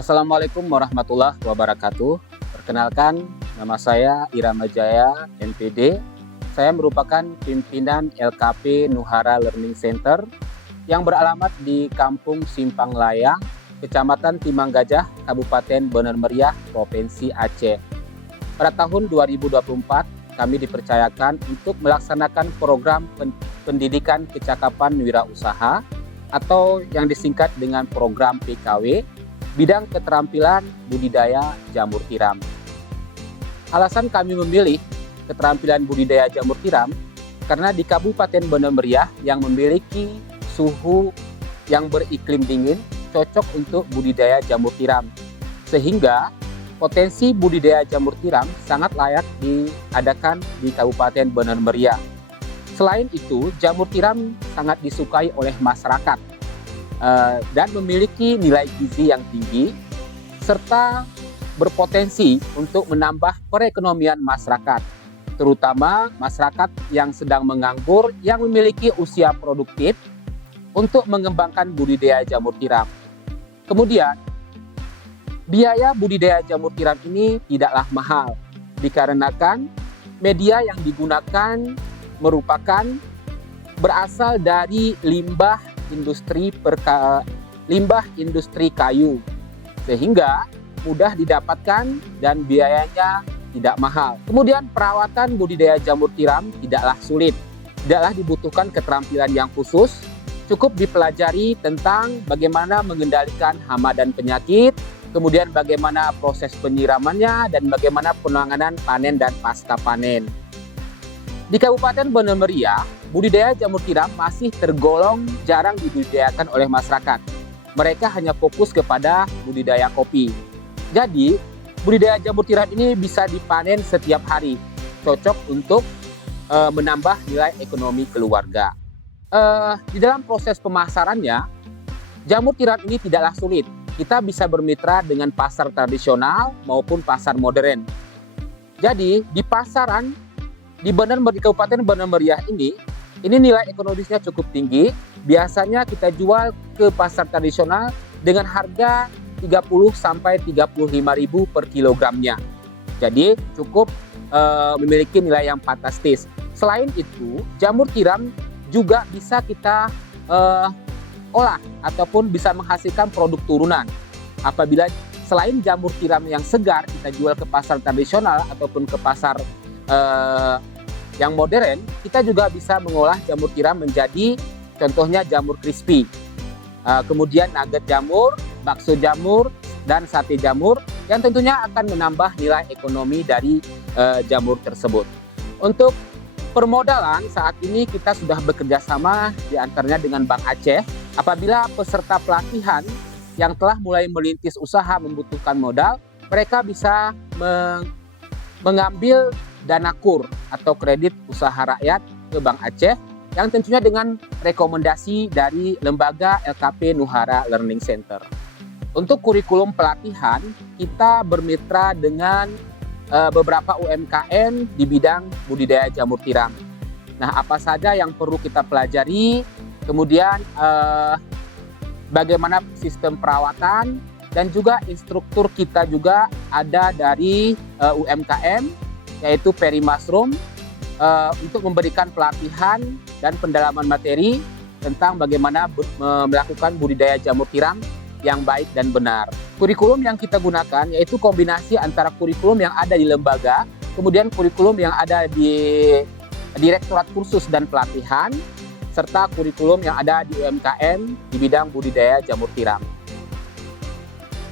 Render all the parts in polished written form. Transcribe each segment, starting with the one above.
Assalamualaikum warahmatullahi wabarakatuh. Perkenalkan, nama saya Irama Jaya, MPD. Saya merupakan pimpinan LKP Nuhara Learning Center yang beralamat di Kampung Simpang Layang, Kecamatan Timang Gajah, Kabupaten Bener Meriah, Provinsi Aceh. Pada tahun 2024, kami dipercayakan untuk melaksanakan program pendidikan kecakapan wirausaha atau yang disingkat dengan program PKW, bidang keterampilan budidaya jamur tiram. Alasan kami memilih keterampilan budidaya jamur tiram karena di Kabupaten Bener Meriah yang memiliki suhu yang beriklim dingin cocok untuk budidaya jamur tiram. Sehingga potensi budidaya jamur tiram sangat layak diadakan di Kabupaten Bener Meriah. Selain itu, jamur tiram sangat disukai oleh masyarakat dan memiliki nilai gizi yang tinggi serta berpotensi untuk menambah perekonomian masyarakat, terutama masyarakat yang sedang menganggur yang memiliki usia produktif untuk mengembangkan budidaya jamur tiram. Kemudian, biaya budidaya jamur tiram ini tidaklah mahal dikarenakan media yang digunakan merupakan berasal dari limbah industri kayu, sehingga mudah didapatkan dan biayanya tidak mahal. Kemudian perawatan budidaya jamur tiram tidaklah sulit, tidaklah dibutuhkan keterampilan yang khusus, cukup dipelajari tentang bagaimana mengendalikan hama dan penyakit, kemudian bagaimana proses penyiramannya, dan bagaimana penanganan panen dan pasca panen. Di Kabupaten Bener Meriah, budidaya jamur tiram masih tergolong jarang dibudidayakan oleh masyarakat. Mereka hanya fokus kepada budidaya kopi. Jadi, budidaya jamur tiram ini bisa dipanen setiap hari, cocok untuk menambah nilai ekonomi keluarga. Di dalam proses pemasarannya, jamur tiram ini tidaklah sulit. Kita bisa bermitra dengan pasar tradisional maupun pasar modern. Jadi, di pasaran di Kabupaten Bener Meriah ini nilai ekonomisnya cukup tinggi. Biasanya kita jual ke pasar tradisional dengan harga 30 sampai 35.000 per kilogramnya. Jadi cukup memiliki nilai yang fantastis. Selain itu, jamur tiram juga bisa kita olah ataupun bisa menghasilkan produk turunan. Apabila selain jamur tiram yang segar kita jual ke pasar tradisional ataupun ke pasar yang modern, kita juga bisa mengolah jamur tiram menjadi contohnya jamur crispy, kemudian nugget jamur, bakso jamur, dan sate jamur yang tentunya akan menambah nilai ekonomi dari jamur tersebut. Untuk permodalan saat ini kita sudah bekerja sama diantaranya dengan Bank Aceh. Apabila peserta pelatihan yang telah mulai merintis usaha membutuhkan modal, mereka bisa mengambil dana KUR atau kredit usaha rakyat ke Bank Aceh yang tentunya dengan rekomendasi dari lembaga LKP Nuhara Learning Center. Untuk kurikulum pelatihan, kita bermitra dengan beberapa UMKM di bidang budidaya jamur tiram. Nah, apa saja yang perlu kita pelajari, kemudian bagaimana sistem perawatan, dan juga instruktur kita juga ada dari UMKM, yaitu Peri Mushroom, untuk memberikan pelatihan dan pendalaman materi tentang bagaimana melakukan budidaya jamur tiram yang baik dan benar. Kurikulum yang kita gunakan yaitu kombinasi antara kurikulum yang ada di lembaga, kemudian kurikulum yang ada di Direktorat Kursus dan Pelatihan, serta kurikulum yang ada di UMKM di bidang budidaya jamur tiram.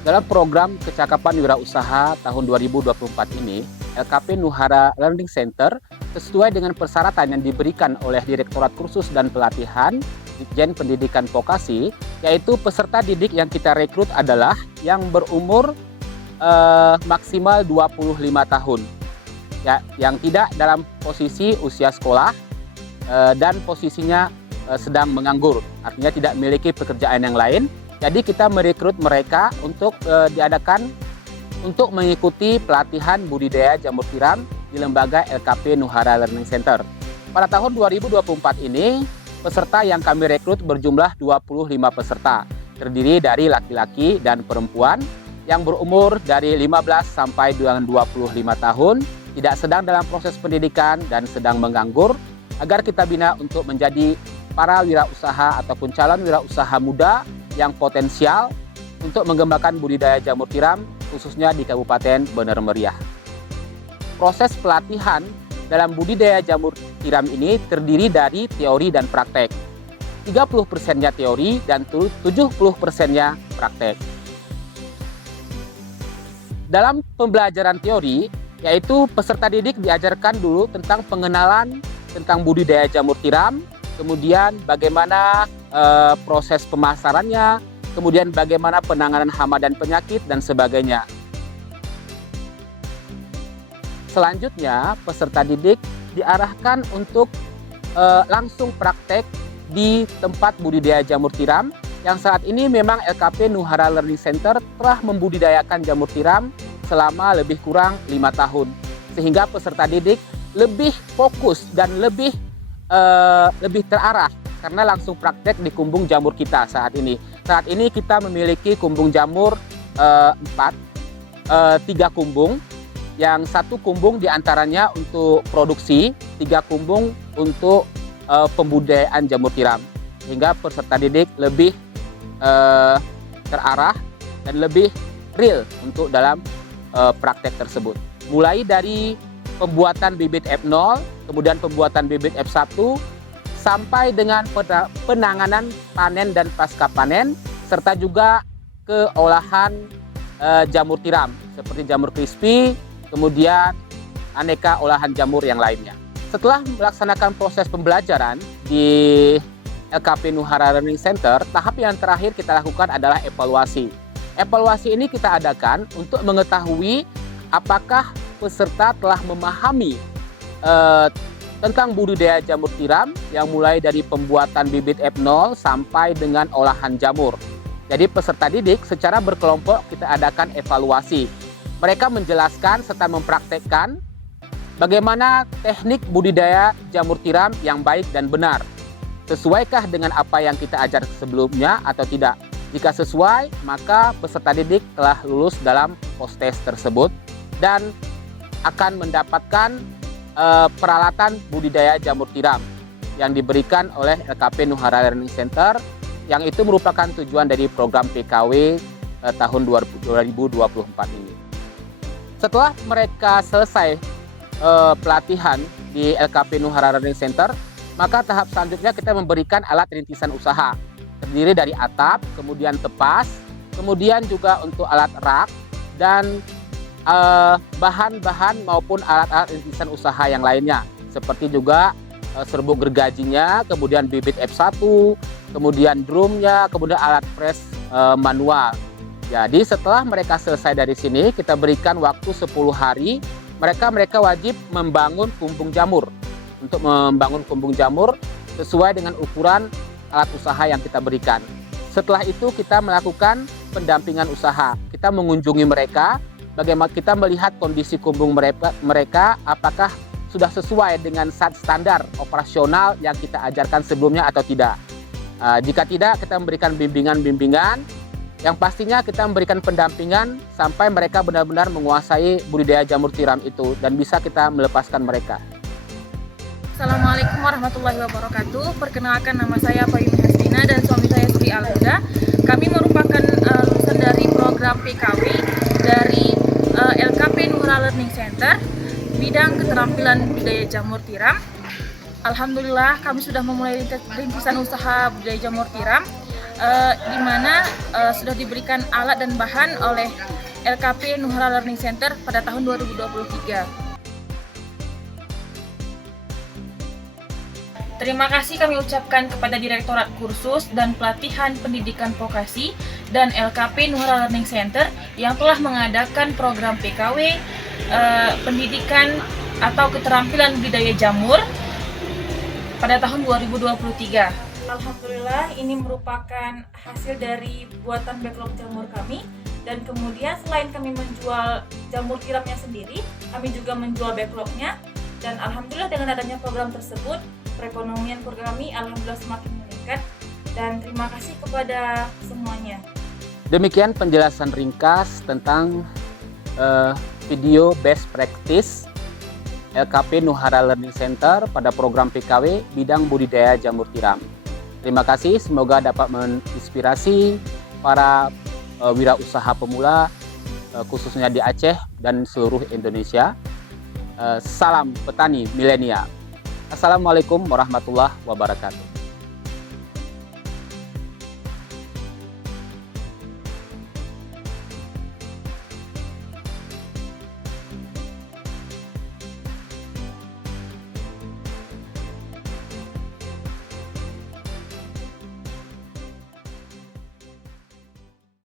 Dalam program kecakapan wirausaha tahun 2024 ini, LKP Nuhara Learning Center sesuai dengan persyaratan yang diberikan oleh Direktorat Kursus dan Pelatihan Ditjen Pendidikan Vokasi, yaitu peserta didik yang kita rekrut adalah yang berumur maksimal 25 tahun, ya, yang tidak dalam posisi usia sekolah dan posisinya sedang menganggur, artinya tidak memiliki pekerjaan yang lain. Jadi kita merekrut mereka untuk diadakan untuk mengikuti pelatihan budidaya jamur tiram di lembaga LKP Nuhara Learning Center. Pada tahun 2024 ini, peserta yang kami rekrut berjumlah 25 peserta, terdiri dari laki-laki dan perempuan yang berumur dari 15 sampai dengan 25 tahun, tidak sedang dalam proses pendidikan dan sedang menganggur, agar kita bina untuk menjadi para wirausaha ataupun calon wirausaha muda yang potensial untuk mengembangkan budidaya jamur tiram khususnya di Kabupaten Bener Meriah. Proses pelatihan dalam budidaya jamur tiram ini terdiri dari teori dan praktek. 30%-nya teori dan 70%-nya praktek. Dalam pembelajaran teori, yaitu peserta didik diajarkan dulu tentang pengenalan tentang budidaya jamur tiram, kemudian bagaimana proses pemasarannya, kemudian bagaimana penanganan hama dan penyakit, dan sebagainya. Selanjutnya, peserta didik diarahkan untuk langsung praktek di tempat budidaya jamur tiram, yang saat ini memang LKP Nuhara Learning Center telah membudidayakan jamur tiram selama lebih kurang 5 tahun. Sehingga peserta didik lebih fokus dan lebih terarah karena langsung praktek di kumbung jamur kita saat ini. Saat ini kita memiliki kumbung jamur 3 kumbung, yang 1 kumbung diantaranya untuk produksi, 3 kumbung untuk pembudidayaan jamur tiram, sehingga peserta didik lebih terarah dan lebih real untuk dalam praktek tersebut. Mulai dari pembuatan bibit F0, kemudian pembuatan bibit F1, sampai dengan penanganan panen dan pasca panen, serta juga keolahan jamur tiram seperti jamur crispy, kemudian aneka olahan jamur yang lainnya. Setelah melaksanakan proses pembelajaran di LKP Nuhara Learning Center, tahap yang terakhir kita lakukan adalah evaluasi. Evaluasi ini kita adakan untuk mengetahui apakah peserta telah memahami tentang budidaya jamur tiram yang mulai dari pembuatan bibit F0 sampai dengan olahan jamur. Jadi peserta didik secara berkelompok kita adakan evaluasi. Mereka menjelaskan serta mempraktekkan bagaimana teknik budidaya jamur tiram yang baik dan benar. Sesuaikah dengan apa yang kita ajar sebelumnya atau tidak? Jika sesuai, maka peserta didik telah lulus dalam post-test tersebut dan akan mendapatkan peralatan budidaya jamur tiram yang diberikan oleh LKP Nuhara Learning Center, yang itu merupakan tujuan dari program PKW tahun 2024 ini. Setelah mereka selesai pelatihan di LKP Nuhara Learning Center, maka tahap selanjutnya kita memberikan alat rintisan usaha. Terdiri dari atap, kemudian tepas, kemudian juga untuk alat rak, dan bahan-bahan maupun alat-alat rintisan usaha yang lainnya. Seperti juga serbuk gergajinya, kemudian bibit F1, kemudian drumnya, kemudian alat press manual. Jadi setelah mereka selesai dari sini, kita berikan waktu 10 hari. Mereka wajib membangun kumbung jamur. Untuk membangun kumbung jamur sesuai dengan ukuran alat usaha yang kita berikan. Setelah itu kita melakukan pendampingan usaha. Kita mengunjungi mereka, bagaimana kita melihat kondisi kumbung mereka apakah sudah sesuai dengan standar operasional yang kita ajarkan sebelumnya atau tidak. Jika tidak, kita memberikan bimbingan-bimbingan. Yang pastinya kita memberikan pendampingan sampai mereka benar-benar menguasai budidaya jamur tiram itu dan bisa kita melepaskan mereka. Assalamualaikum warahmatullahi wabarakatuh. Perkenalkan, nama saya Payumi Hasdina dan suami saya Sri Alhuda. Kami merupakan lulusan dari program PKW dari LKP Nuhara Learning Center, bidang keterampilan budidaya jamur tiram. Alhamdulillah kami sudah memulai rintisan usaha budidaya jamur tiram, di mana sudah diberikan alat dan bahan oleh LKP Nuhara Learning Center pada tahun 2023. Terima kasih kami ucapkan kepada Direktorat Kursus dan Pelatihan Pendidikan Vokasi dan LKP Nuhara Learning Center yang telah mengadakan program PKW pendidikan atau keterampilan budidaya jamur pada tahun 2023. Alhamdulillah ini merupakan hasil dari buatan backlog jamur kami, dan kemudian selain kami menjual jamur tiramnya sendiri, kami juga menjual backlognya, dan alhamdulillah dengan adanya program tersebut perekonomian keluarga kami alhamdulillah semakin meningkat, dan terima kasih kepada semuanya. Demikian penjelasan ringkas tentang video best practice LKP Nuhara Learning Center pada program PKW bidang budidaya jamur tiram. Terima kasih, semoga dapat menginspirasi para wirausaha pemula khususnya di Aceh dan seluruh Indonesia. Salam petani milenial. Assalamualaikum warahmatullahi wabarakatuh.